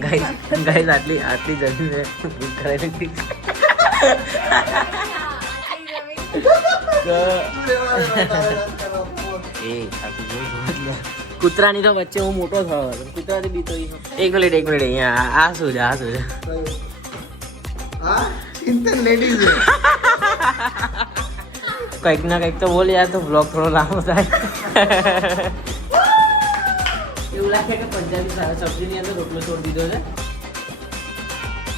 Guys આટલી જમીને કરેલી કૂતરાની તો વચ્ચે હું મોટો થયો હતો. કૂતરાથી બીતો એક મિનિટ અહીંયા આ શું છે કંઈક ના કંઈક તો બોલ યાર, તો બ્લોગ થોડો લાંબો થાય. એવું લાગે કે પંજાબી સબ્જીની અંદર રોટલો છોડી દીધો છે.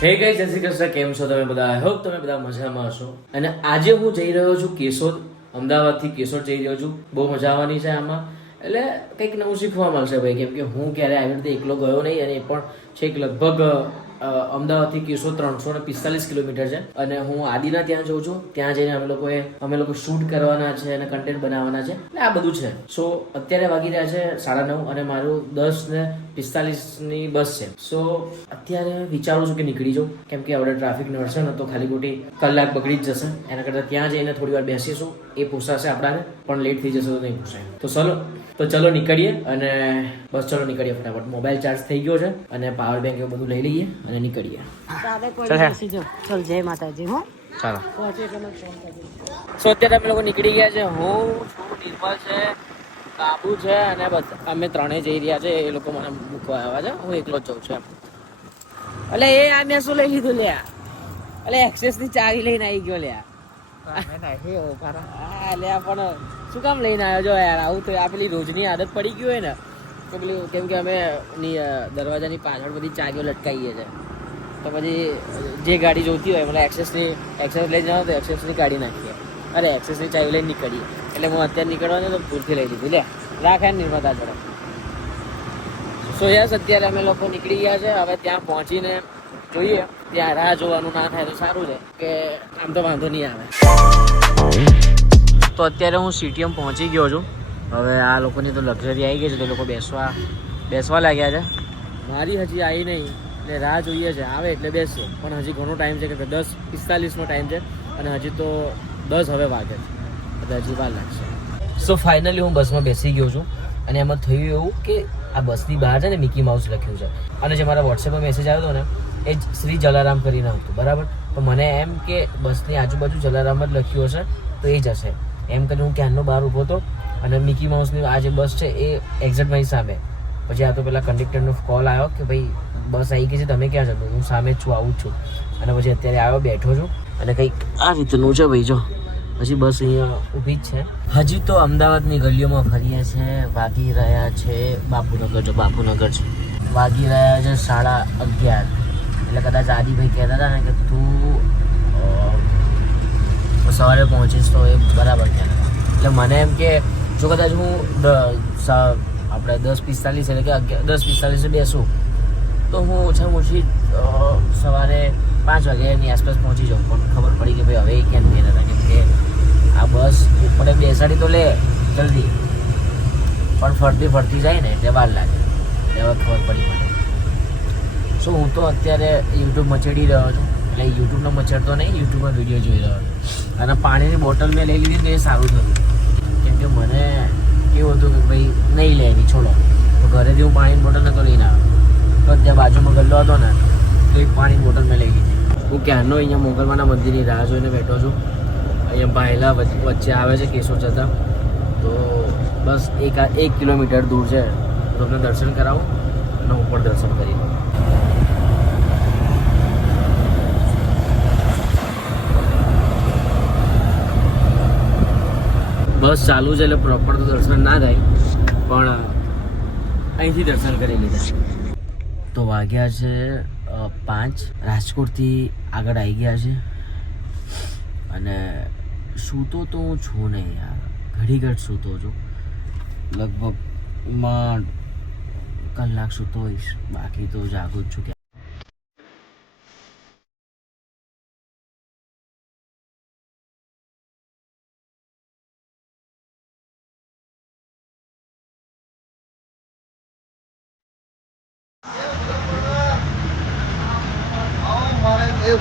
હે ગાઈસ, જય શ્રી કૃષ્ણ. કેમ છો તમે બધા? આઈ હોપ તમે બધા મજામાં હશો. અને આજે હું જઈ રહ્યો છું કેશોદ. અમદાવાદથી કેશોદ જઈ રહ્યો છું. બહુ મજા આવવાની છે આમાં. એટલે કંઈક નવું શીખવા મળશે ભાઈ, કેમ કે હું ક્યારે આવી રીતે એકલો ગયો નહીં, અને એ પણ છેક લગભગ અમદાવાદથી કેશોદ 345 કિલોમીટર છે. અને હું આદિના ત્યાં જઉં છું. ત્યાં જઈને અમે લોકો શૂટ કરવાના છે અને કન્ટેન્ટ બનાવવાના છે. એટલે આ બધું છે. સો અત્યારે વાગી રહ્યા છે 9:30 અને મારું 10:45 બસ છે. સો અત્યારે વિચારું છું કે નીકળી જાઉં, કેમ કે આપણે ટ્રાફિક નડશે ને તો ખાલી ખોટી કલાક બગડી જ જશે. એના કરતાં ત્યાં જઈને થોડી વાર બેસીશું, એ પોસાશે આપણાને. પણ લેટ થઈ જશે તો નહીં પોસાય. તો ચલો નીકળીએ. અને બસ ચલો નીકળીએ ફટાફટ. મોબાઈલ ચાર્જ થઈ ગયો છે અને પાવર બેંક એવું બધું લઈ લઈએ અને નીકળીએ. ચલ જય માતાજી. હો ચાલો. સો અત્યારે અમે લોકો નીકળી ગયા છે. હું છું, નિર્મલ છે, કાબુ છે અને બસ અમે ત્રણેય જઈ રહ્યા છે. એ લોકો મને મૂકવા આવ્યા છે, હું એકલો જ જઉં છું એમ. એટલે એ આ મેં શું લઈ લીધું લ્યા? એટલે એક્સેસ ની ચાવી લઈને આવી ગયો લ્યા. પણ શું કામ લઈને આવ્યો છો યાર? આવું તો આ પેલી રોજની આદત પડી ગઈ હોય ને તો પેલી, કેમ કે અમે દરવાજાની પાછળ બધી ચાવીઓ લટકાવીએ છીએ. તો પછી જે ગાડી જોઈતી હોય, મને એક્સેસ લઈ જાઓ તો એક્સેસની કાઢી નાખીએ. અરે એક્સેસની ચાવી લઈને નીકળીએ. એટલે હું અત્યારે નીકળવાનું તો ભૂલથી લઈ લીધું લે. રાખે નિર્માતા જોડે. સો યસ, અત્યારે અમે લોકો નીકળી ગયા છે. હવે ત્યાં પહોંચીને જોઈએ. ત્યાં રાહ જોવાનું ના થાય તો સારું છે, કે આમ તો વાંધો નહીં આવે. તો અત્યારે હું સીટીએમ પહોંચી ગયો છું. હવે આ લોકોની તો લક્ઝરી આવી ગઈ છે, તો લોકો બેસવા લાગ્યા છે. મારી હજી આવી નહીં એટલે રાહ જોઈએ છે. આવે એટલે બેસશે, પણ હજી ઘણો ટાઈમ છે, કે 10:45નો ટાઈમ છે અને હજી તો 10 હવે વાગે છે, એટલે હજી વાર લાગશે. સો ફાઇનલી હું બસમાં બેસી ગયો છું. અને એમાં થયું એવું કે આ બસની બહાર છે ને મિકી માઉસ લખ્યું છે. અને જે મારા વોટ્સએપમાં મેસેજ આવ્યો હતો ને, એ શ્રી જલારામ કરીને હતું, બરાબર. તો મને એમ કે બસની આજુબાજુ જલારામ જ લખ્યું હશે તો એ જ હશે એમ કરીને હું ક્યારનો બહાર ઊભો હતો. અને મિકી માઉસની આ જે બસ છે એ એક્ઝેક્ટ મારી સામે. પછી આ તો પેલા કંડક્ટરનો કોલ આવ્યો કે ભાઈ બસ આવી ગઈ છે, તમે ક્યાં છો? હું સામે જ છું, આવું જ છું. અને પછી અત્યારે આવ્યો, બેઠો છું અને કંઈક આ રીતનું છે ભાઈ. જો પછી બસ અહીંયા ઊભી જ છે. હજી તો અમદાવાદની ગલીઓમાં ફરીએ છે. વાગી રહ્યા છે બાપુનગર છે. વાગી રહ્યા છે 11:30. એટલે કદાચ આદિભાઈ કહેતા હતા ને કે તું સવારે પહોંચીશ તો એ બરાબર કહેતા હતા. એટલે મને એમ કે જો કદાચ હું આપણે 10:45 એટલે કે 10:45 બેસું તો હું ઓછામાં ઓછી સવારે 5 વાગ્યાની આસપાસ પહોંચી જાઉં. પણ ખબર પડી કે ભાઈ હવે એ કેમ કહેતા હતા, કેમ કે આ બસ ઉપર બેસાડી તો લે જલ્દી, પણ ફરતી જાય ને એટલે વાર લાગે. એટલે હવે ખબર પડી મને. સો હું તો અત્યારે યુટ્યુબ મચેડી રહ્યો છું. એટલે યુટ્યુબનો મચેડતો નહીં, યુટ્યુબમાં વિડીયો જોઈ રહ્યો છું. અને પાણીની બોટલ મેં લઈ લીધી ને એ સારું થયું, કેમ કે મને એવું હતું કે ભાઈ નહીં લેવી, છોડો. તો ઘરેથી હું પાણીની બોટલ નહોતો લઈને આવ્યો. તો ત્યાં બાજુમાં ગલ્લો હતો ને, તો એક પાણીની બોટલ મેં લઈ લીધી. હું ક્યારનો અહીંયા મોગલમાના મંદિરની રાહ જોઈને બેઠો છું. અહીંયા ભાયલા વચ્ચે આવે છે કેશોદ જતા. તો બસ 1 કિલોમીટર દૂર છે. તો તમને દર્શન કરાવું અને હું પણ દર્શન કરી લઉં. બસ ચાલુ છે એટલે પ્રોપર તો દર્શન ના થાય, પણ અહીંથી દર્શન કરી લીધા. તો વાગ્યા છે 5. રાજકોટથી આગળ આવી ગયા છે. અને સૂતો તો હું છું નહીં યાર, ઘડીઘટ સૂતો છું. લગભગ કલાક સૂતો હોઈશ, બાકી તો જાગું જ છું.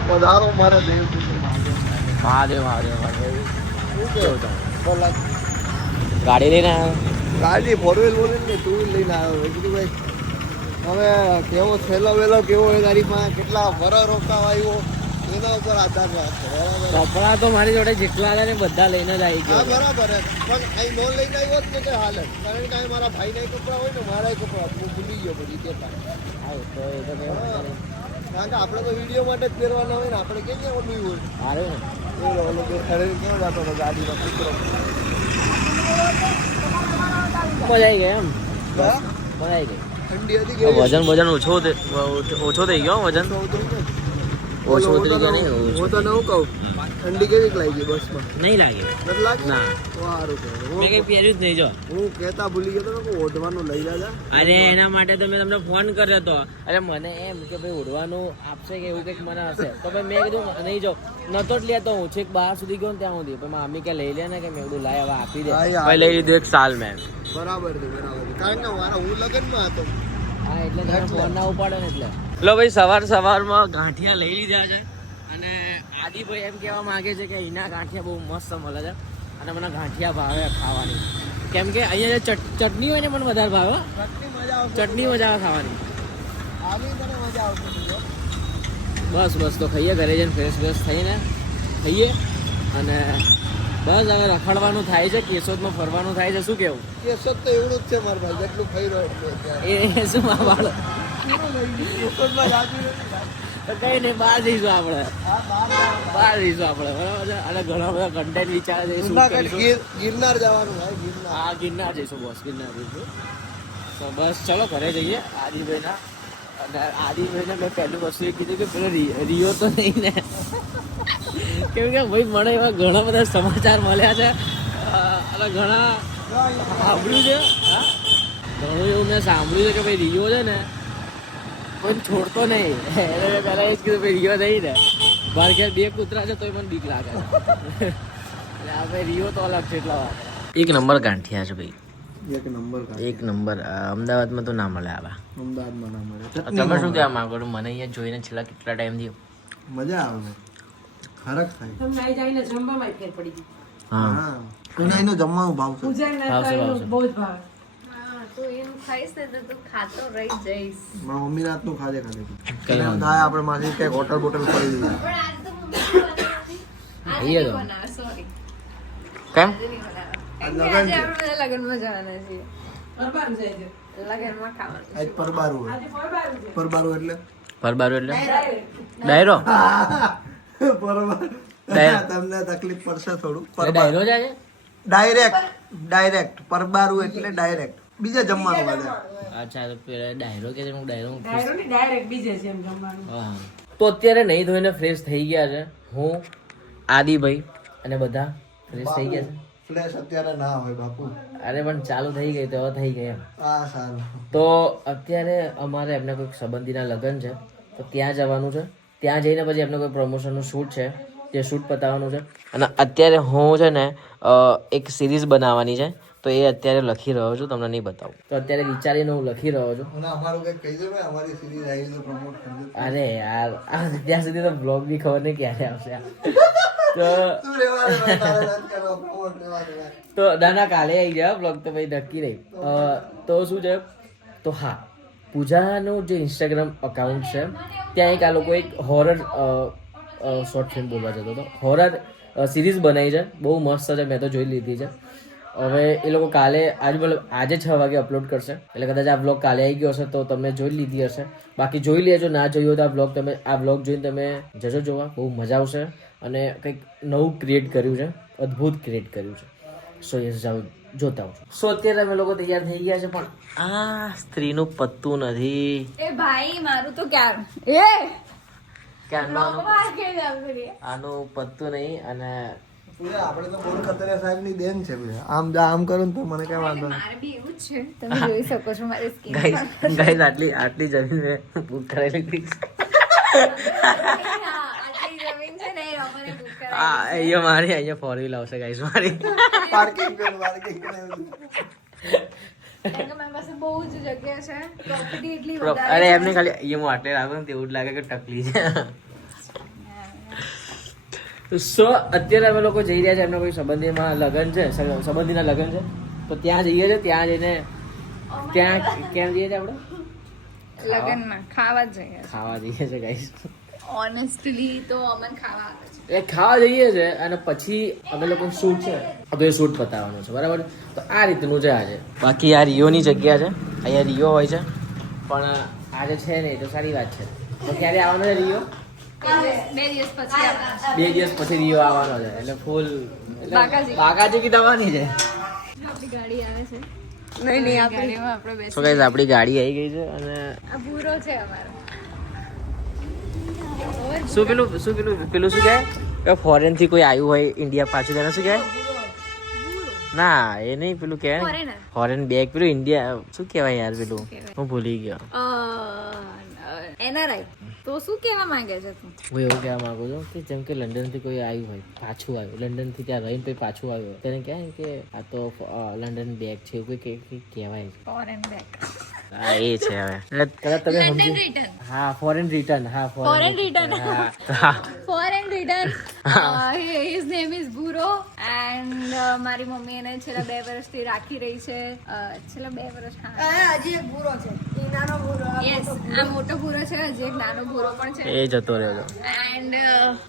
પધારો મારા દેવ. મહાદેવ. ગાડી લઈને આવ્યો? ગાડી 4 વ્હીલ બોલે ને 2 વ્હીલ લઈને આવ્યો. કીધું ભાઈ હવે કેવો થેલો વેલો કેવો હોય તારી પાસે કેટલા વર રોકાવ આવ્યો એના ઉપર આધાર રાખે બરાબર કપડા તો મારી જોડે જેટલા હતા ને બધા લઈને જ આવી હા ગયો બરાબર હે. પણ અહીં નો લઈને આવ્યો જ ને કે હાલે કારણ કે અહીં મારા ભાઈના કપડા હોય ને મારા કપડા હું ભૂલી ગયો પછી દેતા હા, તો એ તો કઈ વાંધો નહીં. કારણ કે આપણે તો વિડીયો માટે જ પહેરવાના હોય ને આપણે કેમ ઓલું હોય સારું ને ઓલો ખરેડી કેમ જતો હતો ગાડીમાં કૂતરો મજા આવી ગઈ એમ હા? મજા આવી ગઈ ઠંડી હતી તો કે વજન ઓછો થઈ ગયો વજન ઓછો ઉતરી ગયો નહીં હું તો નવું કહું ઠંડી કેવી લાગી બસમાં નહીં લાગે નથી લાગી ના સારું મેં કઈ પહેર્યું જ નહીં જો હું કહેતા ભૂલી ગયો તો કે ઓઢવાનું લઈ જાજા અરે એના માટે તો મેં તમને ફોન કર્યો હતો અરે મને એમ કે ભાઈ ઉડવાનું આપશે કે એવું કંઈક મને હશે તો ભાઈ મેં કીધું નહીં જો નતો જ લેતો હું છેક બહાર સુધી ગયો ને ત્યાં સુધી પણ મામી કે લઈ લે ને કે મેં કીધું લાય હવે આપી દે હા, યાર. ભાઈ લઈ લીધું એક સાલ મેં બરાબર છે કારણ કે મારા હું લગનમાં હતો હા એટલે તમે ફોન ના ઉપાડે ને એટલે લો ભાઈ સવારમાં ગાંઠિયા લઈ લીધા છે અને આદિભાઈ એમ કહેવા માંગે છે કે અહીંના ગાંઠિયા બહુ મસ્ત મળે છે અને મને ગાંઠિયા ભાવે ખાવાની કેમ કે અહીંયા જે ચટણી હોય ને મને વધારે ભાવે ચટણી મજા આવે ખાવાની આવી તને મજા આવતી હતી બસ તો ખાઈએ ઘરે જઈને ફ્રેશ થઈને ખાઈએ અને બસ હવે રખડવાનું થાય છે કેશોદમાં ફરવાનું થાય છે શું કેવું કેશોદ તો એવું જ છે મારા ભાઈ જેટલું ખાઈ રહ્યો એટલું અત્યારે. એ શું બાળો કેશોદમાં જાતું નથી. કઈ નહીં બહાર જઈશું આપણે હા, બહાર જઈશું આપણે બરાબર છે અને ઘણા બધા કન્ટેન્ટ વિચારે છે શું જુનાગઢ કરીશું ગિરનાર જવાનું ભાઈ ગિરનાર હા ગિરનાર જઈશું બોસ ગિરનાર જઈશું તો બસ ચલો ઘરે જઈએ આદિભાઈના અને આદિભાઈને મેં પહેલું વસ્તુ એ કીધું કે પેલો રિયો તો નહીં ને કેમ કે ભાઈ મને એવા ઘણા બધા સમાચાર મળ્યા છે અને ઘણા સાંભળ્યું છે હા ઘણું એવું મેં સાંભળ્યું છે કે ભાઈ રિયો છે ને કોઈ છોડતો નહીં એટલે મેં પહેલાં એ જ કીધું ભાઈ રિયો નહીં ને બાર ઘેર બે કૂતરા છે તોય મને બીક લાગે છે એટલે આ ભાઈ રિયો તો અલગ છે એટલા વાત એક નંબર ગાંઠિયા છે ભાઈ એક નંબર એક નંબર અમદાવાદમાં તો ના મળે આવા અમદાવાદમાં ના મળે તમે શું કહેવા માંગો છો મને અહીંયા જોઈને છેલ્લા કેટલા ટાઈમથી મજા આવે ખરક થાય તમને અહીં જઈને જમવામાં ફેર પડી ગઈ હા હા કોઈને એનું જમવાનું ભાવશે પૂજાને ભાવશે, તો ભાવશે. બહુ જ ભાવે તું એમ ખાઈશ ને તો તું ખાતો રહી જઈશ મારા મમ્મી રાતનું ખાધે કઈ ખાધે વાંધો થાય આપણે માસી કઈક હોટલ બોટલ કરી દઈએ પણ આજે તો મમ્મી બનાવવાની ખાઈએ આજે તો. નહીં બનાવે સોરી કેમ આજે નહીં બનાવે આ કેમ કે લગન આજે છે. આપણે બધા લગ્નમાં જવાના છીએ પરબારું જાય છે લગ્નમાં ખાવાનું આજ પરબારું હોય આજે પરબારું છે પરબારું એટલે પરબારું એટલે ડાયરો ડાયરો. તમને તકલીફ પડશે થોડું ડાયરો જાય છે ડાયરેક્ટ પરબારું એટલે ડાયરેક્ટ બીજા જમવાનું બધે અચ્છા તો પેલા ડાયરો કે છે હું ડાયરો ડાયરો ની ડાયરેક્ટ બીજે છે એમ જમવાનું હા તો અત્યારે નહીં ધોઈને ફ્રેશ થઈ ગયા છે હું આદિભાઈ અને બધા ફ્રેશ થઈ ગયા છે ફ્લેશ અત્યારે ના હોય બાપુ અરે પણ ચાલુ થઈ ગઈ તો હવે થઈ ગઈ એમ હા સારું તો અત્યારે અમારે એમને કોઈક સંબંધીના લગ્ન છે તો ત્યાં જવાનું છે ત્યાં જઈને પછી એમને કોઈ પ્રમોશનનું શૂટ છે તે શૂટ પતાવવાનું છે અને અત્યારે હું છે ને એક સિરીઝ બનાવવાની છે તો એ અત્યારે લખી રહ્યો છું તમને નહીં બતાવું તો અત્યારે વિચારીને હું લખી રહ્યો છું અને અમારું કંઈક કહી દો ભાઈ અમારી સિરીઝ આવી તો પ્રમોટ કરજો અરે યાર ત્યાં સુધી તો બ્લોગ બી ખબર નહીં ક્યારે આવશે તો તું રેવા દે ભાઈ, તારે નથી કરવો, promote રેવા દે ભાઈ. તો દાદા કાલે આવી જાય બ્લોગ તો ભાઈ નક્કી નહીં તો શું છે તો હા પૂજાનું જે ઇન્સ્ટાગ્રામ અકાઉન્ટ છે ત્યાં એક આ લોકો એક હોરર શોર્ટ ફિલ્મ બોલવા જતો હતો હોરર સિરીઝ બનાવી છે બહુ મસ્ત છે મેં તો જોઈ લીધી છે હવે એ લોકો કાલે આજે 6 વાગે અપલોડ કરશે એટલે કદાચ આ બ્લોગ કાલે આવી ગયો હશે તો તમે જોઈ લીધી હશે બાકી જોઈ લેજો ના જોયું હોય તો આ બ્લોગ જોઈને તમે જજો જોવા બહુ મજા આવશે અને કંઈક નવું ક્રિએટ કર્યું છે અદ્ભુત ક્રિએટ કર્યું છે સો યસ જાઓ જોતા હું સો અત્યારે અમે લોકો તૈયાર થઈ ગયા છે પણ આ સ્ત્રીનું પત્તું નથી એ ભાઈ મારું તો ક્યાં એ ક્યારનું આપણે આનું પત્તું નહીં અને પૂજા, આપણે તો બોલ કતરિયા સાહેબની દેન છે પૂજા. આમ જા આમ કરું ને તો મને કઈ વાંધો નહીં મારે બી એવું જ છે તમે જોઈ શકો છો મારી સ્કિન ગાઈસ આટલી જમીન મેં બુક કરેલી હતી આટલી જમીન છે ને એ રમણે બુક કરાવી અહીંયા ફોર વ્હીલ આવશે ગાઈસ મારી પાર્કિંગ કર પાર્કિંગ કર કારણ કે મારી પાસે બહુ જ જગ્યા છે પ્રોપર્ટી એટલી અરે વધારે એમને ખાલી અહીંયા હું આટલે રાખું ને તેવું જ લાગે કે ટકલી છે સો અત્યારે અમે લોકો જઈ રહ્યા છે એમના કોઈ સંબંધીના લગ્ન છે સંબંધીના લગ્ન છે તો ત્યાં જઈએ છીએ ત્યાં જઈને ત્યાં ક્યાં જઈએ છીએ આપણે લગનમાં ખાવા જ જઈએ ખાવા જઈએ છે ગાઈસ. ઓનેસ્ટલી તો અમને ખાવા આવે છે. એ ખાવા જઈએ છે અને પછી અમે લોકો શૂટ છે તો એ શૂટ પતાવવાનો છે બરાબર. તો આ રીતનું છે આજે. બાકી આ રિયોની જગ્યા છે, અહીંયા રિયો હોય છે પણ આજે છે નહીં તો સારી વાત છે. તો ક્યારે આવવાનો છે રિયો? 2 દિવસ પછી આવવાના 2 દિવસ પછી રિયો આવવાનો છે એટલે ફૂલ બાકાજી. બાકાજી કી દવાની છે. છે. આપણી ગાડી આવે છે. નહીં ગાડીમાં આપણે બેસી. તો ગાઈસ આપણી ગાડી આવી ગઈ છે અને આ ભૂરો છે અમારો. શું પેલું શું કહેવાય ફોરેન થી કોઈ આવ્યું હોય ઇન્ડિયા પાછું તેને શું કહેવાય? ના એ નહીં પેલું કહેવાય Foreigner. ફોરેન બેગ પેલું ઇન્ડિયા શું કહેવાય યાર પેલું હું ભૂલી ગયો. NRI તો શું કહેવા માંગે છે તું? હું એવું કહેવા માંગુ છું કે જેમ કે લંડન થી કોઈ આવ્યું હોય પાછું આવ્યું લંડન થી ત્યાં રહીને પછી પાછું આવ્યું હોય તેને કહેવાય કે આ તો લંડન બેગ છે એવું કોઈ કહેવાય. Foreign back. હા એ છે હવે કદાચ તમે લંડન સમજી. રિટર્ન. હા ફોરેન રિટર્ન. હા Foreign return. હા foreign return. His name is ભૂરો એન્ડ મારી મમ્મી એને છેલ્લા 2 વર્ષથી રાખી રહી છે. છેલ્લા 2 વર્ષ. હજી એક ભૂરો છે એ નાનો ભૂરો યસ આ મોટો ભૂરો છે, હજી એક નાનો ભૂરો પણ છે. એ જતો રહ્યો. એન્ડ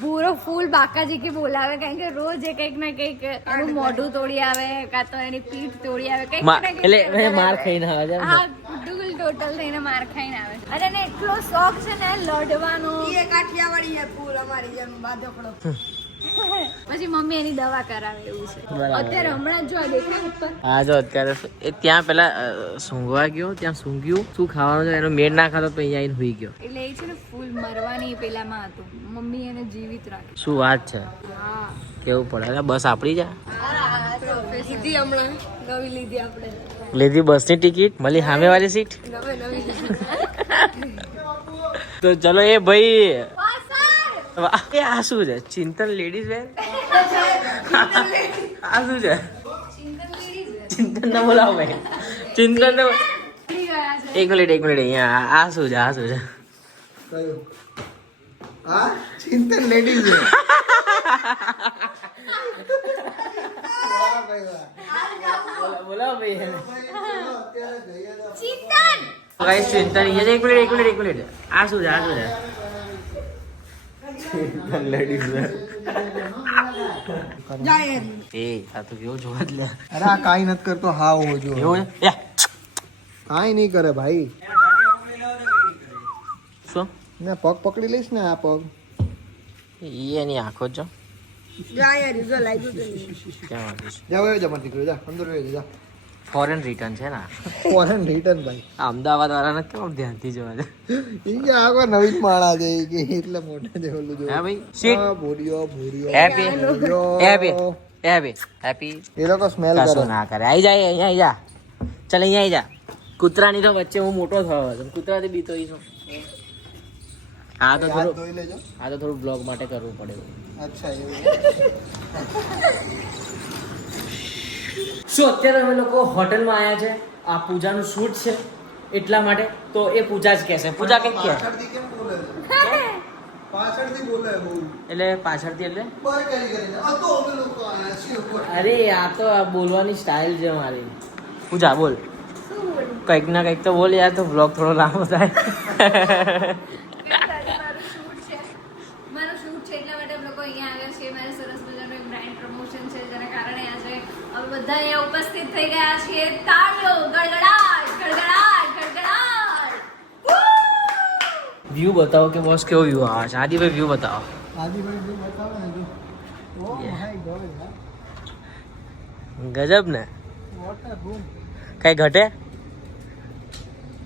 ભૂરો ફૂલ બાકાજી કે બોલાવે કારણ કે રોજ એ કંઈક ને કંઈક એનું મોઢું તોડી આવે કાં તો એની પીઠ તોડી આવે કંઈક ને કંઈક એટલે માર ખાઈને આવે છે. હા ડુગલ ટોટલ થઈને માર ખાઈને આવે છે. અને એને એટલો શોખ છે ને લડવાનો. એ કાઠિયાવાડી છે ફૂલ અમારી જેમ બાદકડો. પછી મમ્મી એની દવા કરાવે એવું છે. બરાબર. અત્યારે હમણાં જ જો આ દેખાય ઉપર હા જો અત્યારે એ ત્યાં પેલા સૂંઘવા ગયો ત્યાં સૂંઘ્યું શું ખાવાનું છે એનો મેળ ના ખાતો તો અહીંયા આવીને હુઈ ગયો. એટલે એ છે ને ફૂલ મરવાની પેલામાં હતું. મમ્મી એને જીવિત રાખે. શું વાત છે હા કેવું પડે એટલે બસ આપણી જા લીધી હમણાં નવી લીધી આપણે લીધી બસની ટિકિટ મળી સામેવાળી સીટ. નવી લીધી. તો ચલો એ ભાઈ વાહ, એ આ શું છે ચિંતન લેડીઝ વેર આ શું છે ચિંતન ને બોલાવો ભાઈ ચિંતન ને એક મિનિટ અહીંયા આ શું છે કયું હા ચિંતન લેડીઝ છે બોલાવો ભાઈ અત્યારે જઈએ તો ચિંતન ગાઈસ ચિંતન અહીંયા એક મિનિટ આ શું છે ચિંતન લેડીઝ વેર જાય એ આ તો કેવો જોવા જ લે અરે આ કાઈ નથી કરતો હા હો જો એવું છે કાઈ નહીં કરે ભાઈ શું ને પગ પકડી લઈશ ને આ પગ એની આંખો જ જો જાય જો લાગ્યું તો ક્યાં વાંચીશ જા વયો જા મારી દીકરી જા અંદર વયો જા ફોરેન રિટર્ન છે ને ફોરેન રિટર્ન ભાઈ આ અમદાવાદ વાળાને કેમ ધ્યાનથી જોવા છે ઈ કે આગળ નવી માળા છે ઈ કે એટલે મોટા જે ઓલું જો હા ભાઈ સીટ ભૂરિયો હેપી હેપી એ લોકો સ્મેલ કશું કરે ના કરે આઈ જાય અહીંયા આઈ જા ચાલ અહીંયા આઈ જા કૂતરાની તો વચ્ચે હું મોટો થયો હતો કૂતરાથી બીતો છું હા તો હાથ થોડું ધોઈ લેજો આ તો થોડું બ્લોગ માટે કરવું પડે અચ્છા એવું શું અત્યારે અમે લોકો હોટલમાં આવ્યા છે આ પૂજાનું શૂટ છે એટલા માટે તો એ પૂજા જ કહેશે પૂજા કંઈક કહે પાછળથી કેમ બોલે છે? પાછળથી બોલે બહુ એટલે પાછળથી એટલે પર કરી કરીને આ તો અમે લોકો આયા છીએ ઉપર અરે આ તો આ બોલવાની સ્ટાઇલ છે મારી પૂજા બોલ કંઈક ના કંઈક તો બોલ યાર તો બ્લોગ થોડો લાંબો થાય મારું શૂટ છે એટલા માટે અમે લોકો અહીંયા આવ્યા છીએ. મારે સરસ મજાનું એક બ્રાન્ડ પ્રમોશન છે જેના કારણે આજે અમે બધા અહીંયા ઉપસ્થિત થઈ ગયા છીએ. તાળીઓ ગડગડાટ ગડગડાટ ગડગડાટ. વ્યૂ બતાવો કે બોસ કેવો વ્યૂ આવે છે આદિભાઈ વ્યૂ બતાવો આદિભાઈ જો બતાવે ને જો ઓ માય ગોડ ગજબ ને વોટ અ રૂમ કઈ ઘટે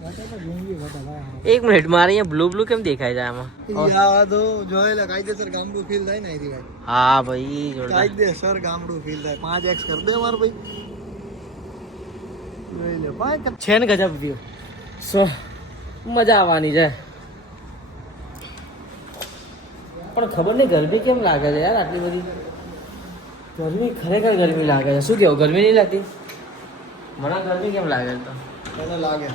what a room what a એક મિનિટ મારે અહીંયા બ્લુ કેમ દેખાય છે આમાં યા તો જોયેલા કાયદેસર ગામડું ફીલ થાય ને અહીંથી ભાઈ હા ભાઈ જોરદાર કાયદેસર ગામડું ફીલ થાય 5x કર દે માર ભાઈ જોઈ લે ભાઈ છે ને ગજબ વ્યૂ સો મજા આવવાની છે પણ ખબર નહીં ગરમી કેમ લાગે છે યાર આટલી બધી ગરમી ખરેખર ગરમી લાગે છે શું કેવું ગરમી નહીં લાગતી મને ગરમી કેમ લાગે છે તો તને લાગે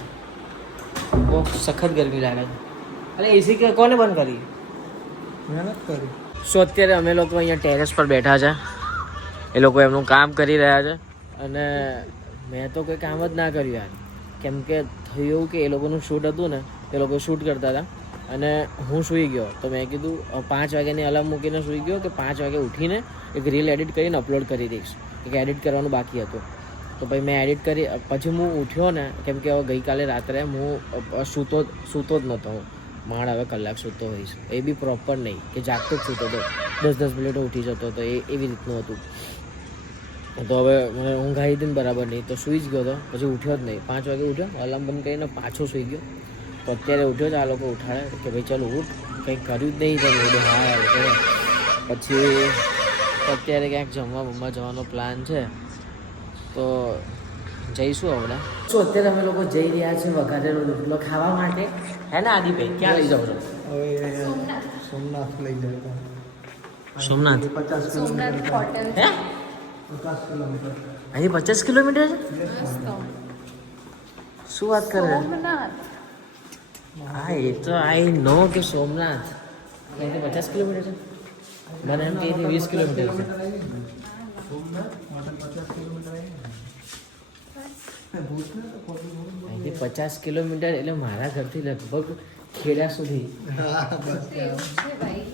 બહુ સખત ગરમી લાગે છે અરે એસી કોને બંધ કરી મહેનત કરી સો અત્યારે અમે લોકો અહીંયા ટેરેસ પર બેઠા છે એ લોકો એમનું કામ કરી રહ્યા છે અને મેં તો કોઈ કામ જ ના કર્યું યાર કેમ કે થયું એવું કે એ લોકોનું શૂટ હતું ને એ લોકો શૂટ કરતા હતા અને હું સૂઈ ગયો. તો મેં કીધું 5 વાગ્યાની અલાર્મ મૂકીને સૂઈ ગયો કે 5 વાગે ઉઠીને એક રીલ એડિટ કરીને અપલોડ કરી દઈશ, કે એડિટ કરવાનું બાકી હતું. તો પછી મેં એડિટ કરી, પછી હું ઉઠ્યો ને, કેમ કે હવે ગઈકાલે રાત્રે હું સૂતો જ નહોતો. હું માંડ હવે કલાક સૂતો હોઈશ, એ બી પ્રોપર નહીં કે જાગતો જ સૂતો હતો, 10 મિનિટે ઉઠી જતો હતો, એવી રીતનું હતું. તો હવે મને ઊંઘ આવી હતી ને બરાબર નહીં, તો સૂઈ જ ગયો હતો. પછી ઉઠ્યો જ નહીં. 5 વાગે ઉઠ્યો, અલાર્મ બંધ કરીને પાછો સૂઈ ગયો. તો અત્યારે ઉઠ્યો જ, આ લોકો ઉઠાડે કે ભાઈ ચાલો ઉઠ, કંઈક કર્યું જ નહીં તમે. હા પછી અત્યારે ક્યાંક જમવા જવાનો પ્લાન છે, તો જઈશું હમણાં. તો અત્યારે અમે લોકો જઈ રહ્યા છીએ વઘારેલો રોટલો ખાવા માટે. હે ને આદિભાઈ, ક્યાં લઈ જાઓ છો? સોમનાથ લઈ જાય. સોમનાથ? 50 સોમનાથ હોટલ. હે 50 કિલોમીટર. અહીં 50 કિલોમીટર છે? શું વાત કરે? સોમનાથ. હા એ તો આઈ નો કે સોમનાથ અહીંથી 50 કિલોમીટર છે. મને એમ કે 20 કિલોમીટર છે. અહીંથી 50 કિલોમીટર એટલે મારા ઘરથી લગભગ ખેડા સુધી. એવું છે ભાઈ.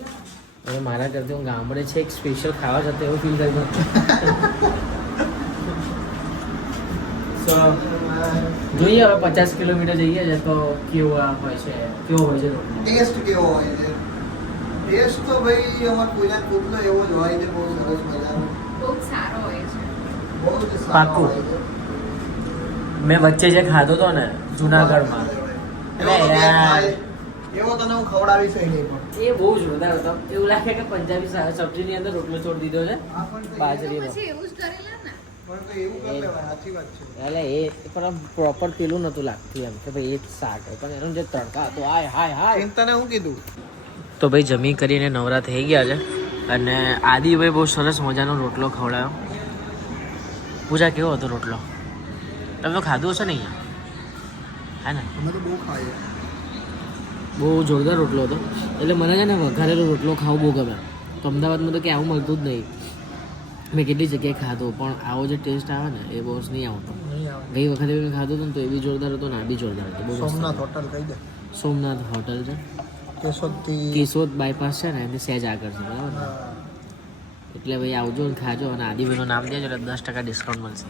એટલે મારા ઘરથી હું ગામડે છે એક સ્પેશિયલ ખાવા જતો એવું ફીલ કર્યું. સો જોઈએ હવે 50 કિલોમીટર જઈએ છે તો કેવો હોય છે ટેસ્ટ કેવો હોય છે? ટેસ્ટ તો ભાઈ અમાર કોઈના કૂદલો એવો જ હોય છે, બહુ સરસ મજાનો, બહુ જ સારો હોય છે. બહુ જ સારો પાક્કું. હોય છે. મેં વચ્ચે જે ખાધો હતો ને જુનાગઢમાં, એવો તો બે ખાય, એવો તને હું ખવડાવીશ નહીં પણ. એ બહુ જોરદાર હતો. એવું લાગે કે પંજાબી સબ્જીની અંદર રોટલો છોડી દીધો છે હા, પણ તો બાજરીનો. પછી એવું જ કરેલા ને. પણ તો એવું કરી લેવાય, સાચી વાત છે. એટલે એ પણ પ્રોપર પેલું નહોતું લાગતું એમ કે ભાઈ એ જ શાક હોય, પણ એનો જે તડકા હતો હાય હાય હાય. તને હું કીધું? તો ભાઈ જમી કરીને નવરા થઈ ગયા છે અને આદિભાઈ બહુ સરસ મજાનો રોટલો ખવડાવ્યો. પૂજા કેવો હતો રોટલો? તમે તો ખાધું હશે ને અહીંયા, હે ને? અમે તો બહુ ખાઈએ. બહુ જોરદાર રોટલો હતો. એટલે મને છે ને વઘારેલો રોટલો ખાવું બહુ ગમે. તો અમદાવાદમાં તો કે આવું મળતું જ નહીં. મેં કેટલી જગ્યાએ ખાધું પણ આવો જે ટેસ્ટ આવે ને એ બહુ નહીં આવતો. ગઈ વખતે મેં ખાધું હતું ને તો એ બી જોરદાર હતો ને આ બી જોરદાર હતો. બહુ મસ્ત સોમનાથ હતો. હોટલ કહી દે. સોમનાથ હોટલ છે, કેશોદથી કેશોદ બાયપાસ છે ને એની સહેજ આગળ છે, બરાબર ને? એટલે ભાઈ આવજો ને ખાજો અને આદિભાઈનું નામ દેજો એટલે 10% ડિસ્કાઉન્ટ મળશે.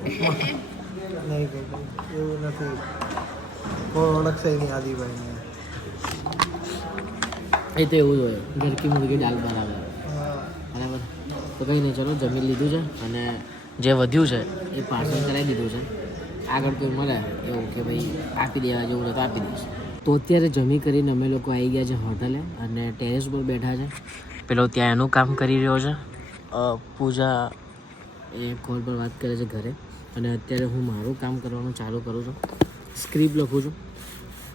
નહીં ભાઈ, એવું નથી, કોઈ ઓળખશે નહીં આદિભાઈને. એ તો એવું જ હોય, ઘરકી મુર્ગી દાલ બરાબર. હા. બરાબર. તો કંઈ નહીં, ચલો જમી લીધું છે અને જે વધ્યું છે એ પાર્સલ કરાવી દીધું છે. આગળ કોઈ મળે એવું કે ભાઈ આપી દેવા જેવું તો આપી દઈશ. તો અત્યારે જમી કરીને અમે લોકો આવી ગયા છે હોટલે અને ટેરેસ પર બેઠા છે. પેલો ત્યાં એનું કામ કરી રહ્યો છે, પૂજા એ કોલ પર વાત કરે છે ઘરે, અને અત્યારે હું મારું કામ કરવાનું ચાલુ કરું છું. સ્ક્રિપ્ટ લખું છું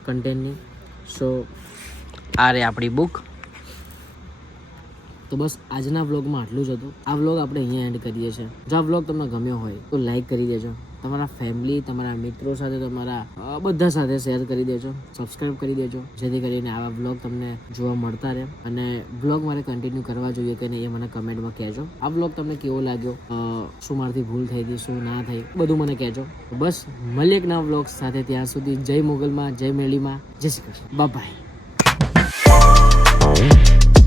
કન્ટેન્ટની. સો આ રે આપણી બુક. તો બસ આજના વ્લોગમાં આટલું જ હતું. આ વ્લોગ આપણે અહીંયા એન્ડ કરીએ છીએ. જો આ વ્લોગ તમને ગમ્યો હોય તો લાઈક કરી દેજો, તમારા ફેમિલી, તમારા મિત્રો સાથે, તમારા બધા સાથે શેર કરી દેજો, સબસ્ક્રાઈબ કરી દેજો, જેથી કરીને આવા વ્લોગ તમને જોવા મળતા રહે. અને વ્લોગ મારે કન્ટિન્યુ કરવા જોઈએ કે નહીં એ મને કમેન્ટમાં કહેજો. આ વ્લોગ તમને કેવો લાગ્યો, શું મારાથી ભૂલ થઈ ગઈ, શું ના થઈ, બધું મને કહેજો. બસ મળીએ એક નવા વ્લોગ સાથે. ત્યાં સુધી જય મોગલમાં, જય મેળીમાં, જય શ્રી કૃષ્ણ, બાય બાય.